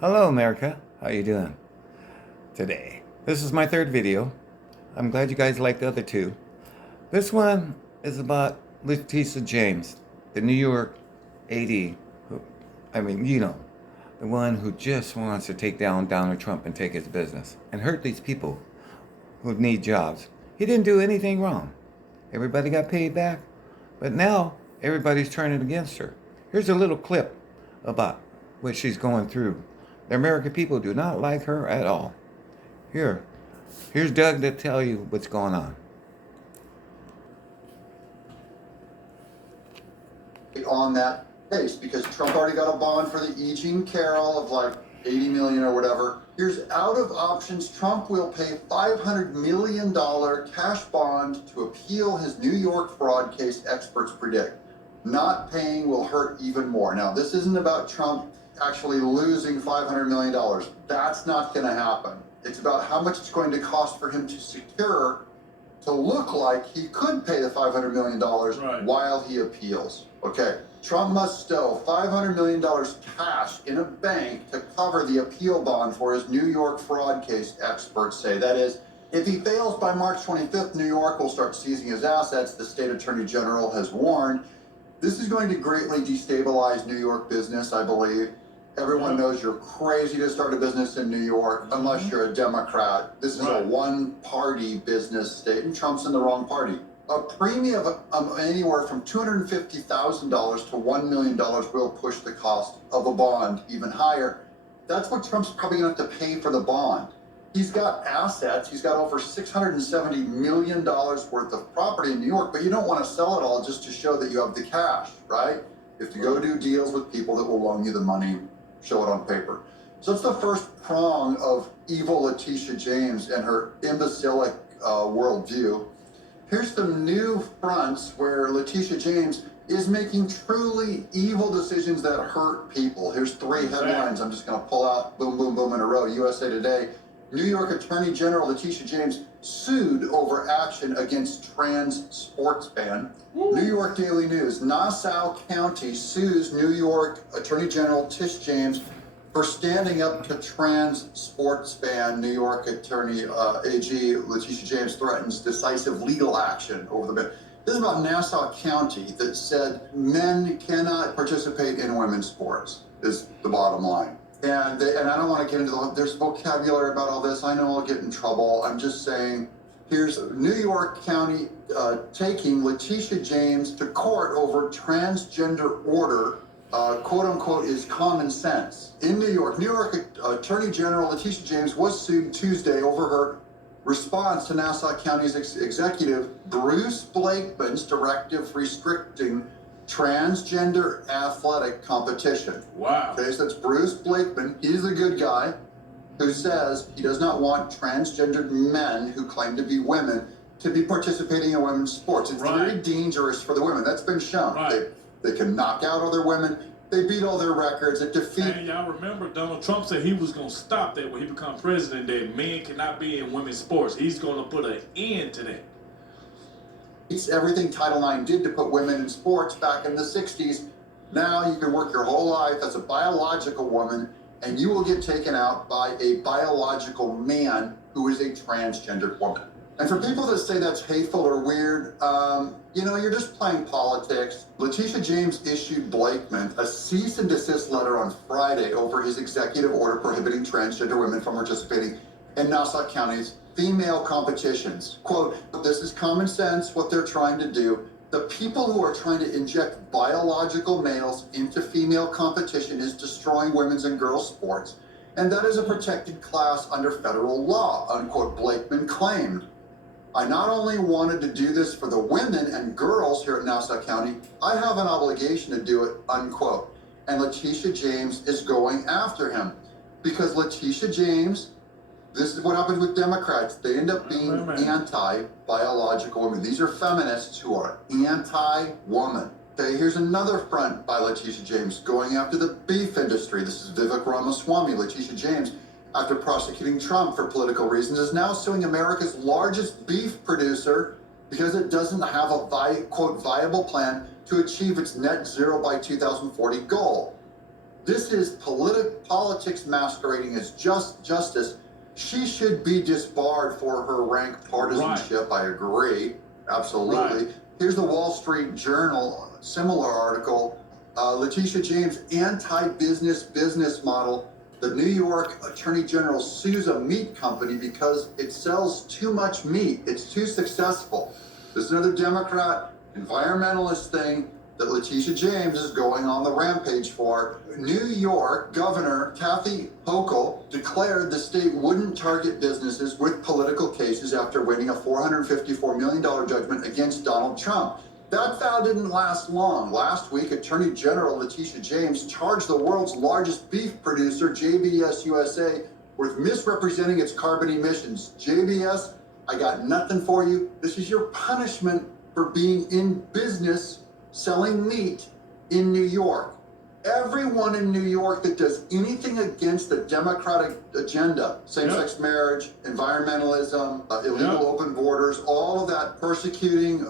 Hello America, how you doing today? This is my third video. I'm glad you guys liked the other two. This one is about Letitia James, the New York AD, who, the one who just wants to take down Donald Trump and take his business and hurt these people who need jobs. He didn't do anything wrong. Everybody got paid back, but now everybody's turning against her. Here's a little clip about what she's going through. The American people do not like her at all. Here's Doug to tell you what's going on. On that case, because Trump already got a bond for the E. Jean Carroll of like 80 million or whatever. Here's out of options. Trump will pay $500 million cash bond to appeal his New York fraud case, experts predict. Not paying will hurt even more. Now, this isn't about Trump actually losing $500 million. That's not going to happen. It's about how much it's going to cost for him to secure, to look like he could pay the $500 million while he appeals. Okay, Trump must stow $500 million cash in a bank to cover the appeal bond for his New York fraud case, experts say. That is, if he fails by March 25th, New York will start seizing his assets, the state attorney general has warned. This is going to greatly destabilize New York business, I believe. Everyone knows you're crazy to start a business in New York unless you're a Democrat. This is a one-party business state, and Trump's in the wrong party. A premium of anywhere from $250,000 to $1 million will push the cost of a bond even higher. That's what Trump's probably going to have to pay for the bond. He's got assets. He's got over $670 million worth of property in New York, but you don't want to sell it all just to show that you have the cash, right? You have to go do deals with people that will loan you the money, show it on paper. So it's the first prong of evil Letitia James and her imbecilic worldview. Here's some new fronts where Letitia James is making truly evil decisions that hurt people. Here's three headlines I'm just going to pull out, boom, boom, boom in a row. USA Today, New York Attorney General Letitia James sued over action against trans sports ban. New York Daily News, Nassau County sues New York Attorney General Tish James for standing up to trans sports ban. New York Attorney AG Letitia James threatens decisive legal action over the ban. This is about Nassau County that said men cannot participate in women's sports, is the bottom line. And I don't want to get into there's vocabulary about all this. I know I'll get in trouble. I'm just saying, here's New York County taking Letitia James to court over transgender order, quote unquote, is common sense. In New York, Attorney General Letitia James was sued Tuesday over her response to Nassau County's executive Bruce Blakeman's directive restricting transgender athletic competition. Wow. Okay, so that's Bruce Blakeman. He's the good guy who says he does not want transgendered men who claim to be women to be participating in women's sports. It's very dangerous for the women. That's been shown. They can knock out other women. They beat all their records. It defeats. And y'all remember Donald Trump said he was going to stop that when he became president, that men cannot be in women's sports. He's going to put an end to that. It's everything Title IX did to put women in sports back in the 60s. Now you can work your whole life as a biological woman and you will get taken out by a biological man who is a transgendered woman. And for people that say that's hateful or weird, you're just playing politics. Letitia James issued Blakeman a cease and desist letter on Friday over his executive order prohibiting transgender women from participating in Nassau County's female competitions. Quote, this is common sense, what they're trying to do. The people who are trying to inject biological males into female competition is destroying women's and girls' sports. And that is a protected class under federal law, unquote, Blakeman claimed. I not only wanted to do this for the women and girls here at Nassau County, I have an obligation to do it, unquote. And Letitia James is going after him because Letitia James, this is what happens with Democrats. They end up being anti-biological women. These are feminists who are anti-woman. Okay, here's another front by Letitia James going after the beef industry. This is Vivek Ramaswamy. Letitia James, after prosecuting Trump for political reasons, is now suing America's largest beef producer because it doesn't have a, quote, viable plan to achieve its net zero by 2040 goal. This is politics masquerading as justice. She should be disbarred for her rank partisanship. Right. I agree. Absolutely. Right. Here's the Wall Street Journal, similar article. Letitia James, anti-business model. The New York Attorney General sues a meat company because it sells too much meat. It's too successful. This is another Democrat environmentalist thing that Letitia James is going on the rampage for. New York Governor Kathy Hochul declared the state wouldn't target businesses with political cases after winning a $454 million judgment against Donald Trump. That vow didn't last long. Last week, Attorney General Letitia James charged the world's largest beef producer, JBS USA, with misrepresenting its carbon emissions. JBS, I got nothing for you. This is your punishment for being in business selling meat in New York. Everyone in New York that does anything against the Democratic agenda, same-sex marriage, environmentalism, illegal open borders, all of that, persecuting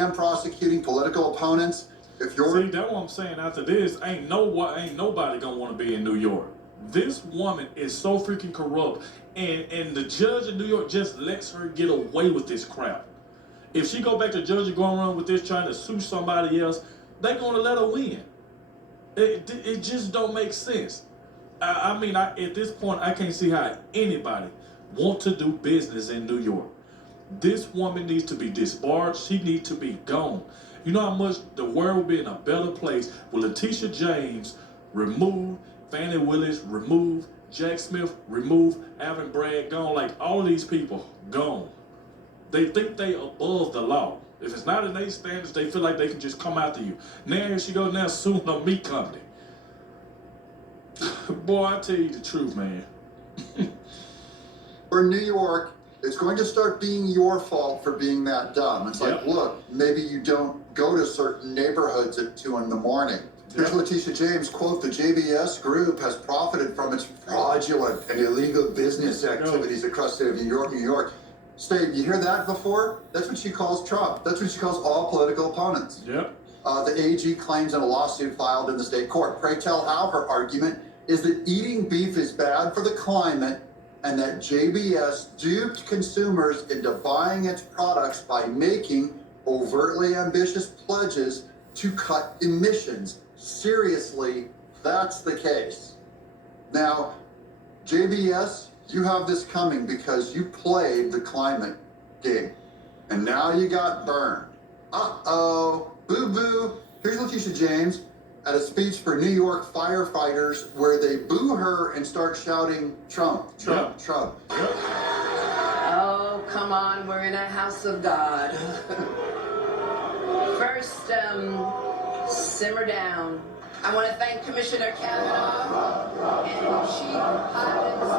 and prosecuting political opponents. If you're that's what I'm saying. After this, ain't nobody gonna want to be in New York. This woman is so freaking corrupt, and the judge in New York just lets her get away with this crap. If she go back to Georgia going around with this trying to sue somebody else, they gonna let her win. It just don't make sense. I mean, at this point, I can't see how anybody want to do business in New York. This woman needs to be disbarred. She needs to be gone. You know how much the world would be in a better place with Letitia James removed, Fannie Willis removed, Jack Smith removed, Alvin Bragg gone, like all these people gone. They think they above the law. If it's not in their standards, they feel like they can just come after you. Now here she goes now suing a meat company. Boy, I tell you the truth, man. For New York, it's going to start being your fault for being that dumb. It's like, look, maybe you don't go to certain neighborhoods at 2 in the morning. Here's Letitia James, quote, the JBS group has profited from its fraudulent and illegal business activities across the state of New York. State, you hear that before? That's what she calls Trump. That's what she calls all political opponents. Yep. The AG claims in a lawsuit filed in the state court. Pray tell how her argument is that eating beef is bad for the climate and that JBS duped consumers into buying its products by making overtly ambitious pledges to cut emissions. Seriously, that's the case. Now, JBS, you have this coming because you played the climate game. And now you got burned. Uh-oh, boo-boo. Here's Letitia James at a speech for New York firefighters where they boo her and start shouting, Trump, Trump, Trump. Oh, come on, we're in a house of God. First, simmer down. I want to thank Commissioner Kavanaugh and Chief Hopkins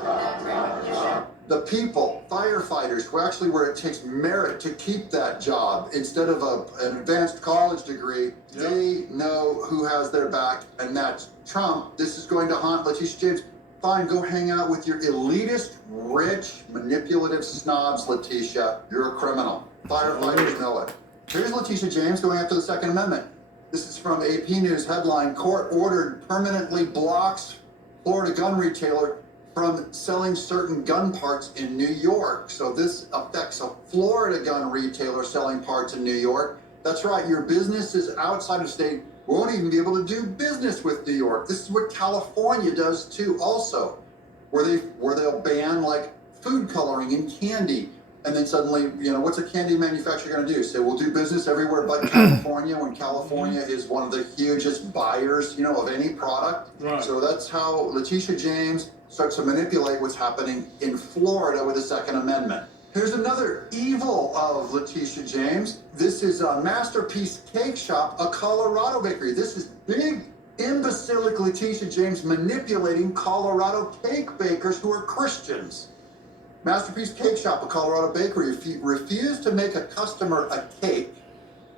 for that recognition. The people, firefighters, who actually where it takes merit to keep that job instead of an advanced college degree, they know who has their back, and that's Trump. This is going to haunt Letitia James. Fine, go hang out with your elitist, rich, manipulative snobs, Letitia. You're a criminal. Firefighters know it. Here's Letitia James going after the Second Amendment. This is from AP News headline, court ordered permanently blocks Florida gun retailer from selling certain gun parts in New York. So this affects a Florida gun retailer selling parts in New York. That's right, your businesses outside of state won't even be able to do business with New York. This is what California does too also, where they'll ban like food coloring in candy. And then suddenly, you know, what's a candy manufacturer going to do? Say, we'll do business everywhere but California, when California is one of the hugest buyers, you know, of any product. Right. So that's how Letitia James starts to manipulate what's happening in Florida with the Second Amendment. Here's another evil of Letitia James. This is a Masterpiece Cake Shop, a Colorado bakery. This is big, imbecilic Letitia James manipulating Colorado cake bakers who are Christians. Masterpiece Cake Shop, a Colorado bakery, refused to make a customer a cake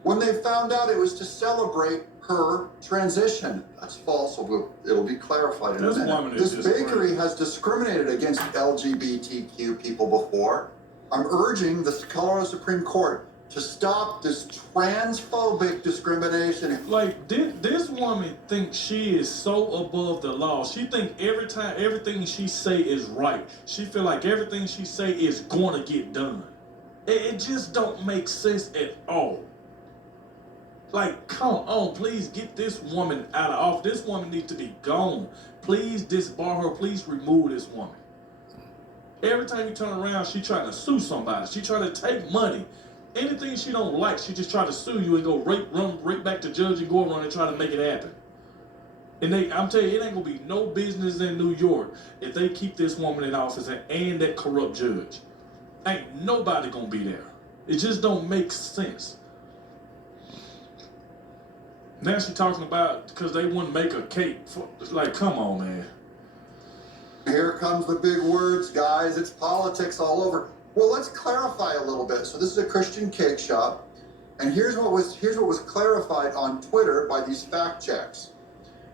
when they found out it was to celebrate her transition. That's false. It'll be clarified in a minute. This bakery has discriminated against LGBTQ people before. I'm urging the Colorado Supreme Court to stop this transphobic discrimination. Like this woman thinks she is so above the law. She think everything she say is right. She feel like everything she say is going to get done. It just don't make sense at all. Like, come on, please get this woman out of office. This woman needs to be gone. Please disbar her. Please remove this woman. Every time you turn around, she trying to sue somebody. She trying to take money. Anything she don't like, she just try to sue you and go run right back to judge and go around and try to make it happen. And I'm telling you, it ain't gonna be no business in New York if they keep this woman in office and that corrupt judge. Ain't nobody gonna be there. It just don't make sense. Now she talking about because they wouldn't make a cake. It's like, come on, man. Here comes the big words, guys. It's politics all over. Well, let's clarify a little bit. So this is a Christian cake shop, and here's what was clarified on Twitter by these fact checks.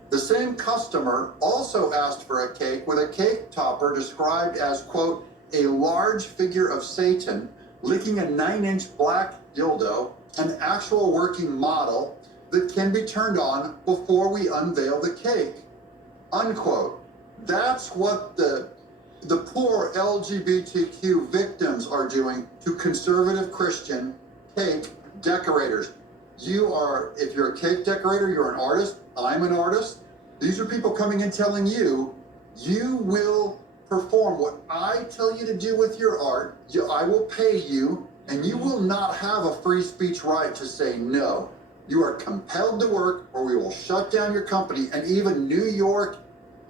The same customer also asked for a cake with a cake topper described as, quote, a large figure of Satan licking a 9-inch black dildo, an actual working model that can be turned on before we unveil the cake, unquote. That's what the poor LGBTQ victims are doing to conservative Christian cake decorators. If you're a cake decorator, you're an artist, I'm an artist. These are people coming and telling you, you will perform what I tell you to do with your art, I will pay you, and you will not have a free speech right to say no. You are compelled to work or we will shut down your company. And even New York,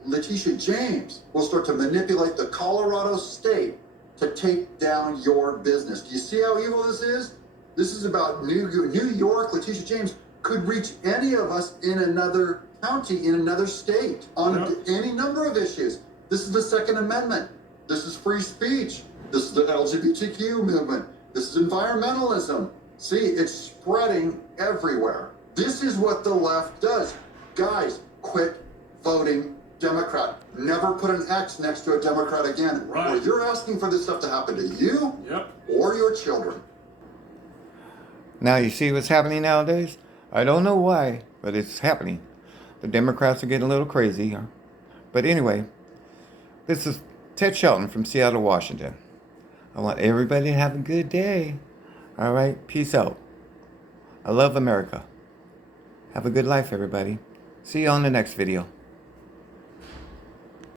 Letitia James will start to manipulate the Colorado state to take down your business. Do you see how evil this is? This is about New York. Letitia James could reach any of us in another county, in another state, on any number of issues. This is the Second Amendment. This is free speech. This is the LGBTQ movement. This is environmentalism. See, it's spreading everywhere. This is what the left does. Guys, quit voting Democrat. Never put an X next to a Democrat again. Right. Or you're asking for this stuff to happen to you or your children. Now you see what's happening nowadays? I don't know why, but it's happening. The Democrats are getting a little crazy. But anyway, this is Ted Shelton from Seattle, Washington. I want everybody to have a good day. All right, peace out. I love America. Have a good life, everybody. See you on the next video.